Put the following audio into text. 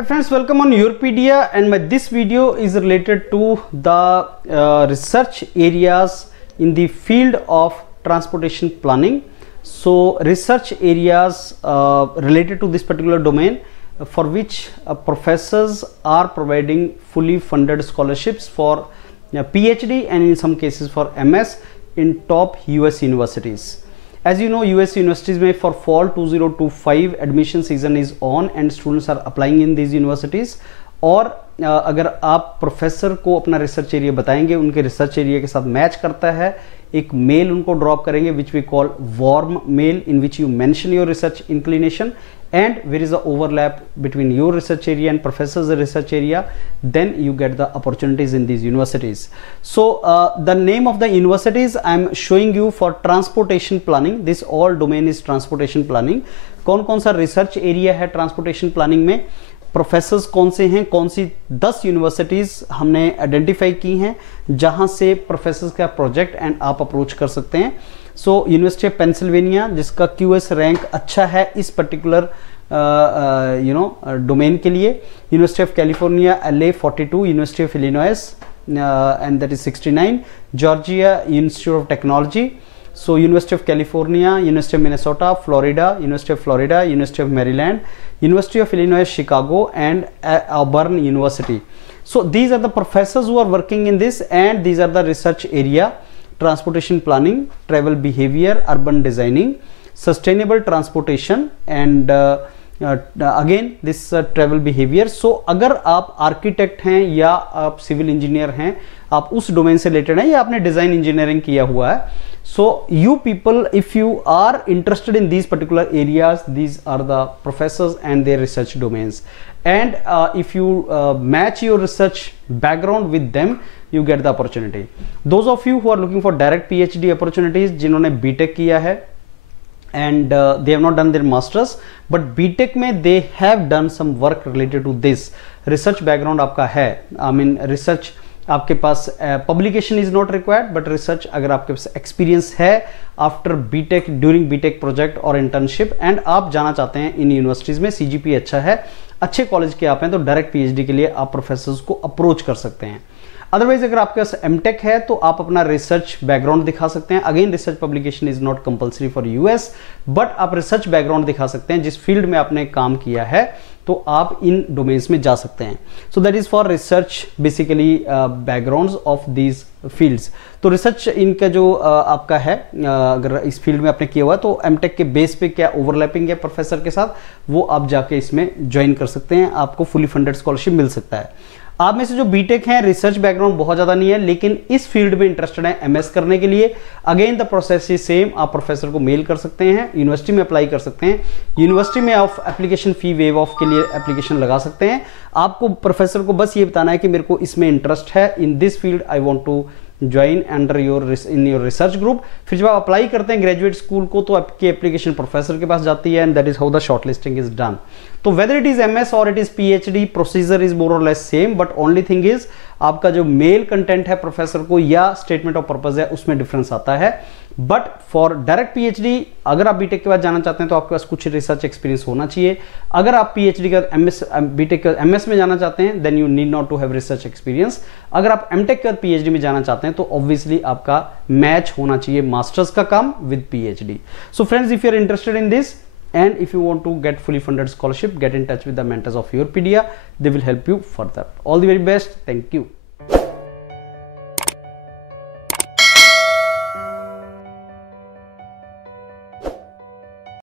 Hi friends, welcome on Europedia, and this video is related to the research areas in the field of transportation planning. So research areas related to this particular domain for which professors are providing fully funded scholarships for PhD and in some cases for MS in top US universities. As you know, US universities में for fall 2025 admission season is on and students are applying in these universities. और अगर आप professor को अपना research area बताएंगे, उनके research area के साथ मैच करता है, एक मेल उनको ड्रॉप करेंगे which we call warm mail in which you mention your research inclination and where is the overlap between your research area and professor's research area, then you get the opportunities in these universities. So the name of the universities I am showing you for transportation planning. This all domain is transportation planning. कौन कौन सा research area है transportation planning में, professors कौन से हैं, कौन सी 10 universities हमने आइडेंटिफाई की हैं जहां से प्रोफेसर्स का प्रोजेक्ट एंड आप अप्रोच कर सकते हैं. सो यूनिवर्सिटी ऑफ पेंसिल्वेनिया जिसका QS रैंक अच्छा है इस पर्टिकुलर डोमेन के लिए, university of California LA 42, university of Illinois and that is 69, Georgia institute of technology, so University of California, University of Minnesota, Florida, University of Florida, University of Maryland, University of Illinois Chicago and Auburn University. So these are the professors who are working in this, and these are the research area: transportation planning, travel behavior, urban designing, sustainable transportation and again this travel behavior. So अगर आप architect हैं या आप civil engineer हैं, आप उस domain से related हैं या आपने डिजाइन इंजीनियरिंग किया हुआ है, so you people, if you are interested in these particular areas, these are the professors and their research domains, and if you match your research background with them, you get the opportunity. Those of you who are looking for direct PhD opportunities, जिन्होंने BTech किया है and they have not done their masters, but BTech में they have done some work related to this. research background आपका है, I mean research आपके पास publication is not required, but research अगर आपके पास एक्सपीरियंस है after BTech, during BTech project और इंटर्नशिप, एंड आप जाना चाहते हैं इन यूनिवर्सिटीज में, CGP अच्छा है, अच्छे कॉलेज के आप हैं, तो डायरेक्ट PhD के लिए आप प्रोफेसर्स को अप्रोच कर सकते हैं. अदरवाइज अगर आपके पास MTech है तो आप अपना रिसर्च बैकग्राउंड दिखा सकते हैं. Again research publication is not compulsory for US, but आप रिसर्च बैकग्राउंड दिखा सकते हैं, जिस फील्ड में आपने काम किया है तो आप इन डोमेन्स में जा सकते हैं. So that is for research basically backgrounds of these fields. तो रिसर्च इनका जो आपका है, अगर इस फील्ड में आपने किया हुआ है तो MTech के बेस पे क्या ओवरलैपिंग है प्रोफेसर के साथ, वो आप जाके इसमें ज्वाइन कर सकते हैं, आपको फुली फंडेड स्कॉलरशिप मिल सकता है. आप में से जो बीटेक हैं, रिसर्च बैकग्राउंड बहुत ज़्यादा नहीं है लेकिन इस फील्ड में इंटरेस्टेड है MS करने के लिए, again the process is same. आप प्रोफेसर को मेल कर सकते हैं, यूनिवर्सिटी में अप्लाई कर सकते हैं, यूनिवर्सिटी में आप एप्लीकेशन फ़ी वेव ऑफ के लिए एप्लीकेशन लगा सकते हैं. आपको प्रोफेसर को बस ये बताना है कि मेरे को इसमें इंटरेस्ट है, in this field I want to join under your research group. फिर जब आप अप्लाई करते हैं ग्रेजुएट स्कूल को तो आपकी एप्लीकेशन प्रोफेसर के पास जाती है, and that is how the short listing is done. तो वेदर इट इज MS और it is PhD, procedure is more or less same, but only thing is आपका जो मेल कंटेंट है प्रोफेसर को या स्टेटमेंट ऑफ पर्पज है उसमें difference आता है. बट फॉर डायरेक्ट PhD अगर आप बीटेक के बाद जाना चाहते हैं तो आपके पास कुछ रिसर्च एक्सपीरियंस होना चाहिए. अगर आप PhD का बीटेक का MS में जाना चाहते हैं then you need not to have research experience. अगर आप MTech के बाद PhD में जाना चाहते हैं तो ऑब्वियसली आपका मैच होना चाहिए मास्टर्स का काम with PhD. So friends, if you are interested in this and if you want to get fully funded scholarship, get in touch with the mentors of Europedia. They will help you further. All the very best. Thank you.